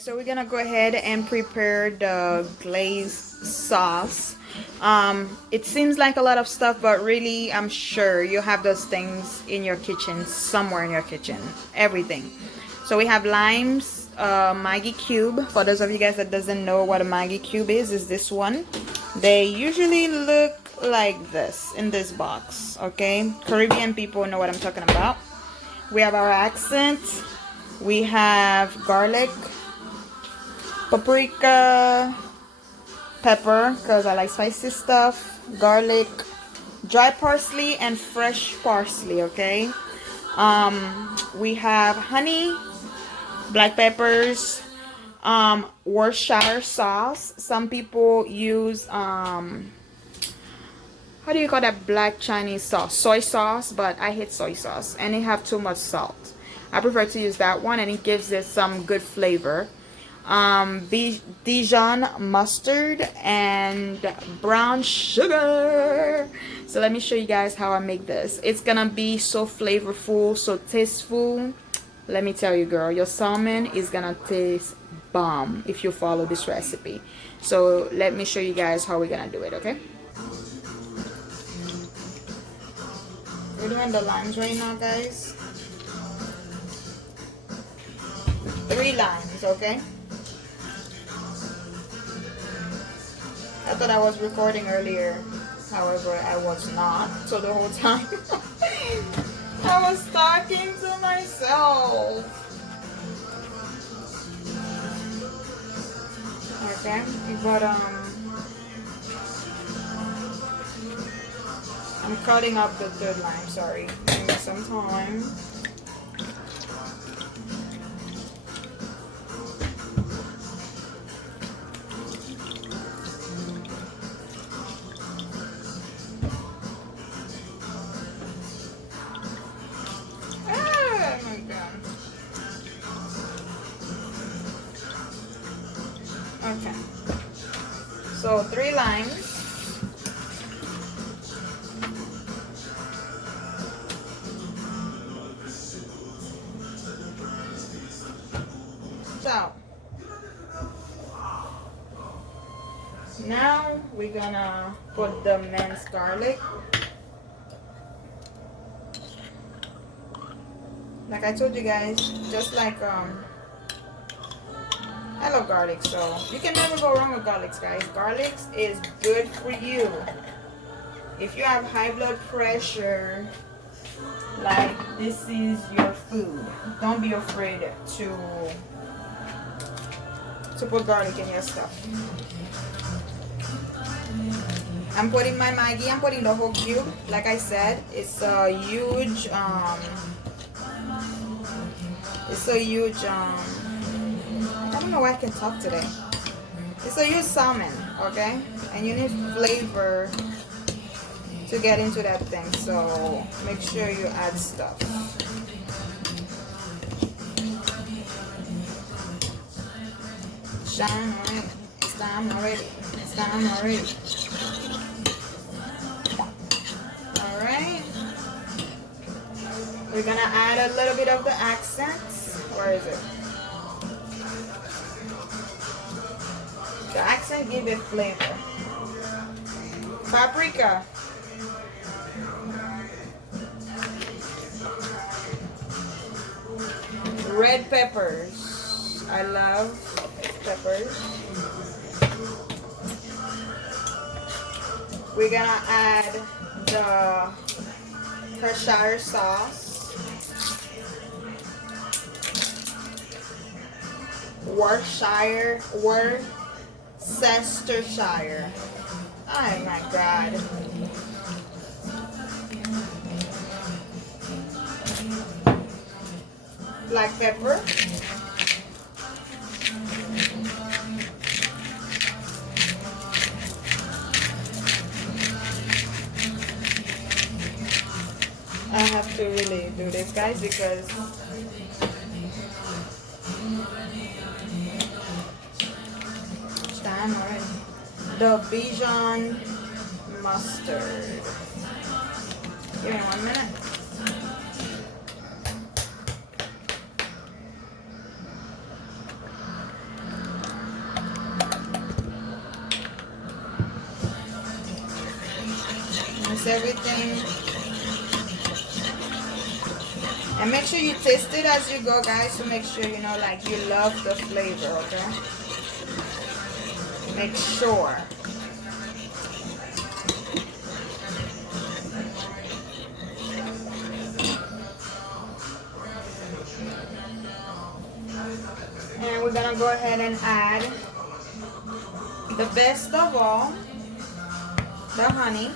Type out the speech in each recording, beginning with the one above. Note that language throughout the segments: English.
So we're gonna go ahead and prepare the glaze sauce. It seems like a lot of stuff, but really I'm sure you have those things in your kitchen, somewhere in your kitchen, everything. So we have limes, Maggi cube. For those of you guys that doesn't know what a Maggi cube is this one. They usually look like this in this box, okay? Caribbean people know what I'm talking about. We have our accent. We have garlic, paprika, pepper, because I like spicy stuff, garlic, dry parsley, and fresh parsley, okay? We have honey, black peppers, Worcestershire sauce. Some people use, how do you call that black Chinese sauce? Soy sauce, but I hate soy sauce, and it have too much salt. I prefer to use that one, and it gives it some good flavor. Dijon mustard and brown sugar. So let me show you guys how I make this. It's gonna be so flavorful, so tasteful. Let me tell you, girl, your salmon is gonna taste bomb if you follow this recipe. So let me show you guys how we're gonna do it, okay? We're doing the limes right now, guys. 3 limes, okay? I thought I was recording earlier, however I was not. So the whole time I was talking to myself. Okay, but I'm cutting up the 3rd lime, sorry. Give me some time. Okay, so 3 limes. So now we're gonna put the minced garlic. Like I told you guys, just like I love garlic, so you can never go wrong with garlic, guys. Garlic is good for you. If you have high blood pressure, like this is your food. Don't be afraid to put garlic in your stuff. I'm putting my Maggi. I'm putting the whole cube. Like I said, it's a huge I don't know why I can talk today. It's a huge salmon, okay? And you need flavor to get into that thing, so make sure you add stuff. It's time already. It's time already. It's time already. Alright. We're gonna add a little bit of the accents. Where is it? The accent give it flavor. Paprika. Red peppers. I love peppers. We're gonna add the Worcestershire sauce. Worcestershire. Oh my God. Black pepper. I have to really do this, guys, because it's time already. The Dijon mustard. Give me 1 minute. Mix everything. And make sure you taste it as you go, guys, to make sure, you know, like you love the flavor, okay? Make sure. And we're gonna go ahead and add the best of all, the honey.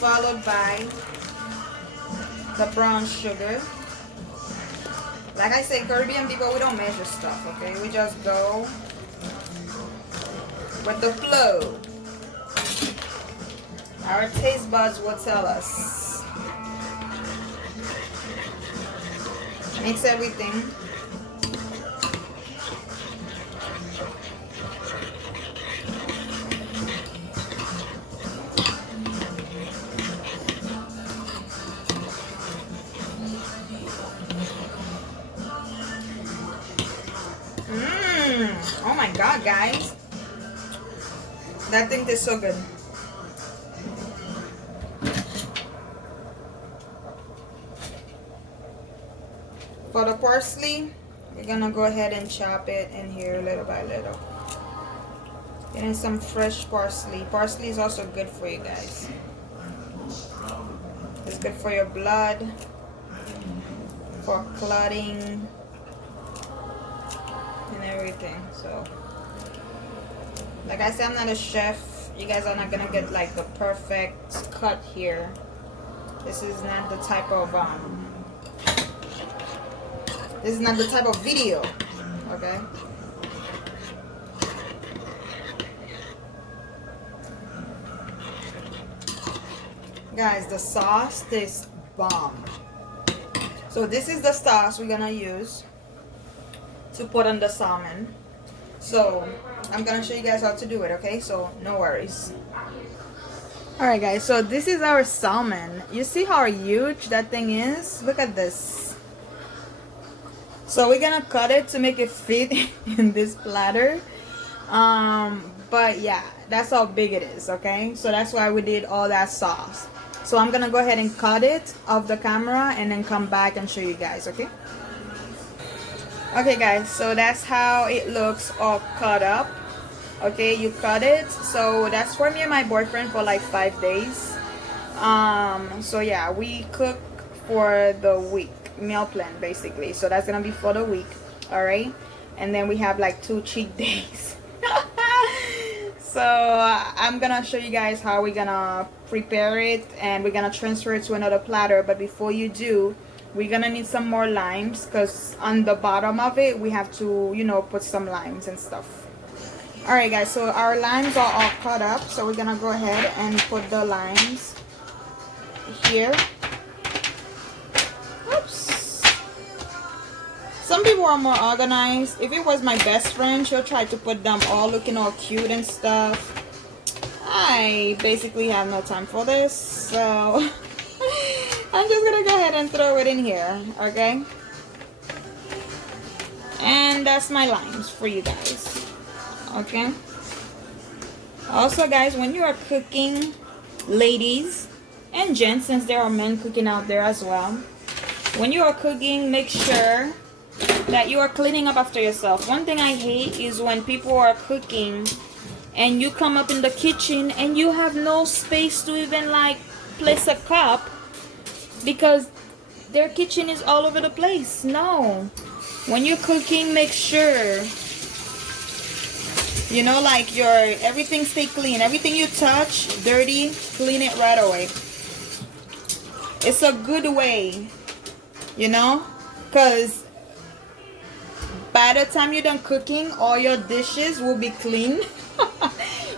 Followed by the brown sugar. Like I said, Caribbean people, we don't measure stuff, okay? We just go with the flow. Our taste buds will tell us. Mix everything. Oh my god, guys, that thing tastes so good. For the parsley, we're gonna go ahead and chop it in here little by little. Getting some fresh parsley. Parsley is also good for you guys. It's good for your blood, for clotting and everything. So like I said, I'm not a chef. You guys are not gonna get like the perfect cut here. This is not the type of this is not the type of video, okay? Guys, the sauce tastes bomb. So this is the sauce we're gonna use to put on the salmon. So I'm gonna show you guys how to do it, okay? So no worries. Alright guys, so this is our salmon. You see how huge that thing is? Look at this. So we're gonna cut it to make it fit in this platter. But yeah, that's how big it is, okay? So that's why we did all that sauce. So I'm gonna go ahead and cut it off the camera and then come back and show you guys, okay? Okay guys, so that's how it looks all cut up. Okay, you cut it. So that's for me and my boyfriend for like 5 days. So yeah, we cook for the week, meal plan basically. So that's gonna be for the week, all right? And then we have like 2 cheat days. So I'm gonna show you guys how we're gonna prepare it, and we're gonna transfer it to another platter. But before you do, we're gonna need some more limes, because on the bottom of it we have to, you know, put some limes and stuff. Alright guys, so our limes are all cut up, so we're gonna go ahead and put the limes here. Oops. Some people are more organized. If it was my best friend, she'll try to put them all looking all cute and stuff. I basically have no time for this, so I'm just gonna go ahead and throw it in here, okay? And that's my limes for you guys, okay? Also guys, when you are cooking, ladies and gents, since there are men cooking out there as well, when you are cooking, make sure that you are cleaning up after yourself. One thing I hate is when people are cooking and you come up in the kitchen and you have no space to even like place a cup because their kitchen is all over the place. No, when you're cooking, make sure, you know, like your everything stay clean. Everything you touch dirty, clean it right away. It's a good way, you know, because by the time you're done cooking, all your dishes will be clean.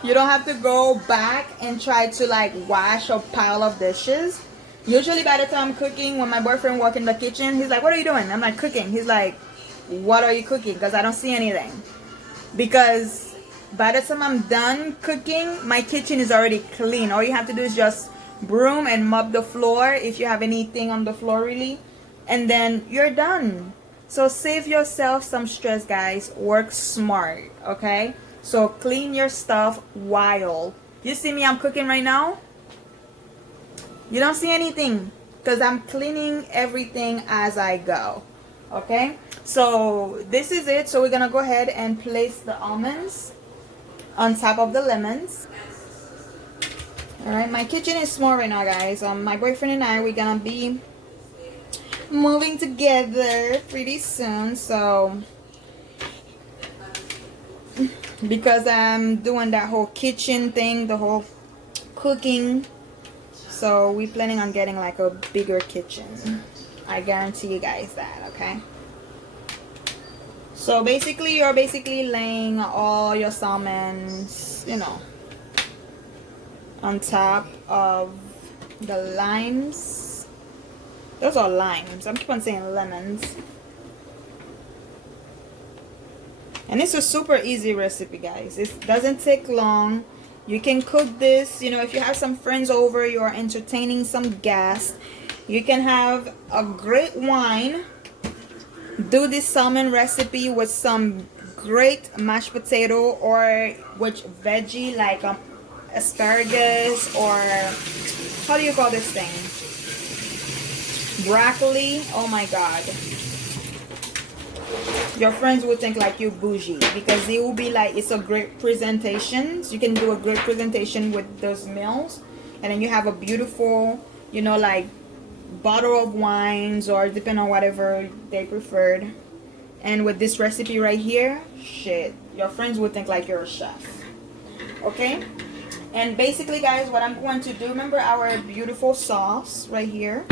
You don't have to go back and try to like wash a pile of dishes. Usually by the time I'm cooking, when my boyfriend walk in the kitchen, he's like, what are you doing? I'm like, cooking. He's like, what are you cooking? Because I don't see anything. Because by the time I'm done cooking, my kitchen is already clean. All you have to do is just broom and mop the floor if you have anything on the floor really. And then you're done. So save yourself some stress, guys. Work smart, okay? So clean your stuff while. You see me, I'm cooking right now. You don't see anything because I'm cleaning everything as I go. Okay, so this is it. So we're gonna go ahead and place the almonds on top of the lemons. All right, my kitchen is small right now, guys. My boyfriend and I, we're gonna be moving together pretty soon. So because I'm doing that whole kitchen thing, the whole cooking, so we're planning on getting like a bigger kitchen. I guarantee you guys that, okay? So basically, you're basically laying all your salmons, you know, on top of the limes. Those are limes. I'm keep on saying lemons. And it's a super easy recipe, guys. It doesn't take long. You can cook this, you know, if you have some friends over, you are entertaining some guests, you can have a great wine. Do this salmon recipe with some great mashed potato or with veggie like asparagus, or how do you call this thing? Broccoli. Oh my god. Your friends will think like you bougie because it will be like, it's a great presentation. So you can do a great presentation with those meals, and then you have a beautiful, you know, like bottle of wines, or depending on whatever they preferred. And with this recipe right here, shit, your friends will think like you're a chef. Okay, and basically, guys, what I'm going to do, remember our beautiful sauce right here?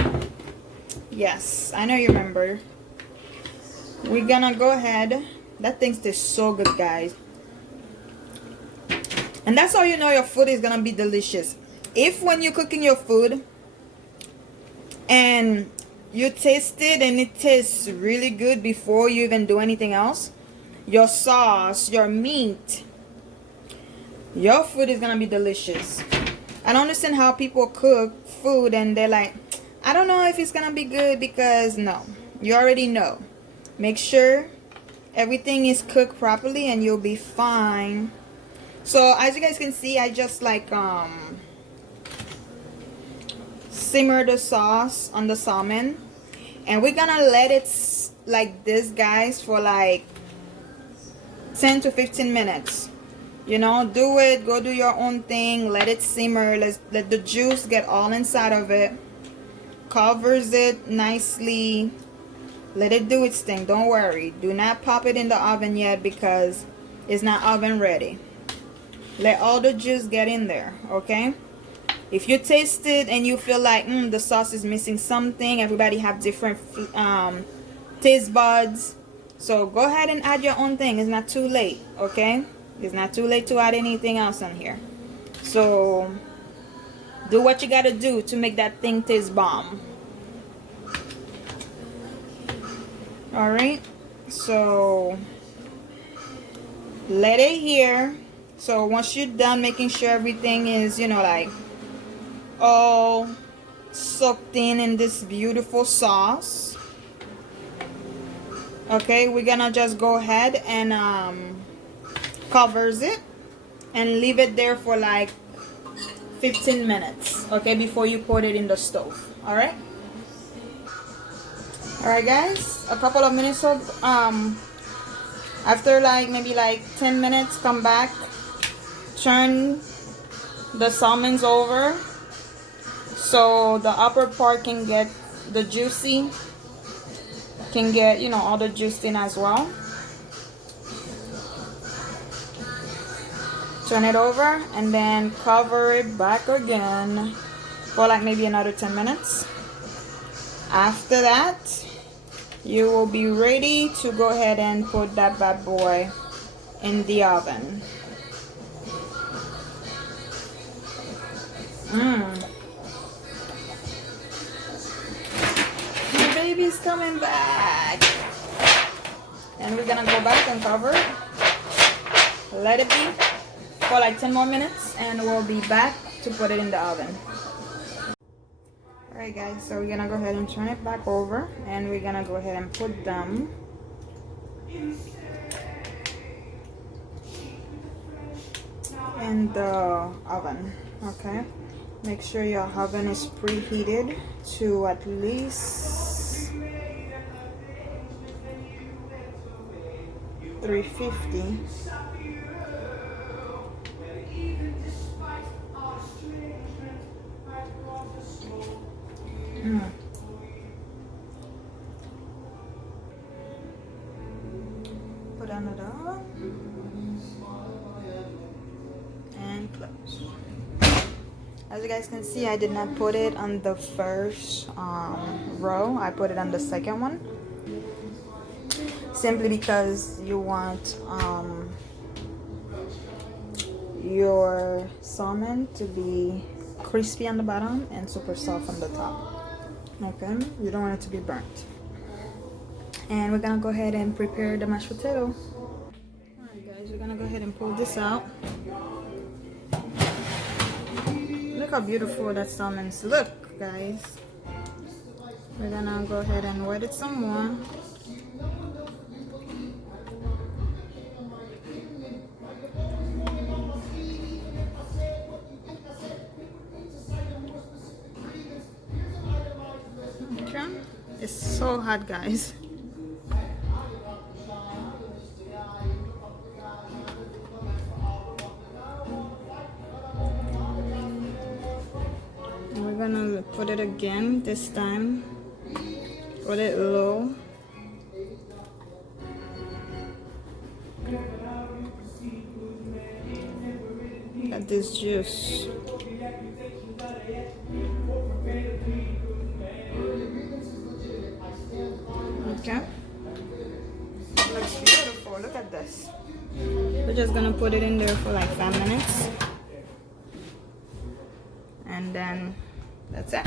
Yes, I know you remember. We're gonna go ahead. That thing tastes so good, guys. And that's how you know your food is gonna be delicious. If when you're cooking your food and you taste it and it tastes really good before you even do anything else, your sauce, your meat, your food is gonna be delicious. I don't understand how people cook food and they're like, I don't know if it's gonna be good, because no, you already know. Make sure everything is cooked properly and you'll be fine. So as you guys can see, I just like simmer the sauce on the salmon, and we're gonna let it like this, guys, for like 10 to 15 minutes. You know, do it, go do your own thing, let it simmer, let the juice get all inside of it. Covers it nicely. Let it do its thing. Don't worry. Do not pop it in the oven yet because it's not oven ready. Let all the juice get in there, okay? If you taste it and you feel like the sauce is missing something, everybody have different taste buds. So go ahead and add your own thing. It's not too late, okay? It's not too late to add anything else on here. So do what you gotta do to make that thing taste bomb. Alright, so let it here. So once you're done making sure everything is, you know, like all soaked in this beautiful sauce, okay, we're gonna just go ahead and covers it and leave it there for like 15 minutes, okay, before you put it in the stove. Alright. Alright, guys, a couple of minutes of after like maybe like 10 minutes, come back, turn the salmons over so the upper part can get the juicy, can get, you know, all the juice in as well. Turn it over and then cover it back again for like maybe another 10 minutes. After that, you will be ready to go ahead and put that bad boy in the oven. baby's coming back. And we're gonna go back and cover it. Let it be for like 10 more minutes and we'll be back to put it in the oven. Alright guys, so we're gonna go ahead and turn it back over and we're gonna go ahead and put them in the oven. Okay, make sure your oven is preheated to at least 350. Put on the oven and close. As you guys can see, I did not put it on the first row. I put it on the second one, simply because you want your salmon to be crispy on the bottom and super soft on the top. Okay, you don't want it to be burnt. And we're gonna go ahead and prepare the mashed potato. Alright guys, we're gonna go ahead and pull this out. Look how beautiful that salmon's look, guys. We're gonna go ahead and wet it some more. Okay. It's so hot, guys. And we're gonna put it again this time. Put it low. Got this juice. Okay. Looks beautiful. Look at this. We're just gonna put it in there for like 5 minutes. And then that's it.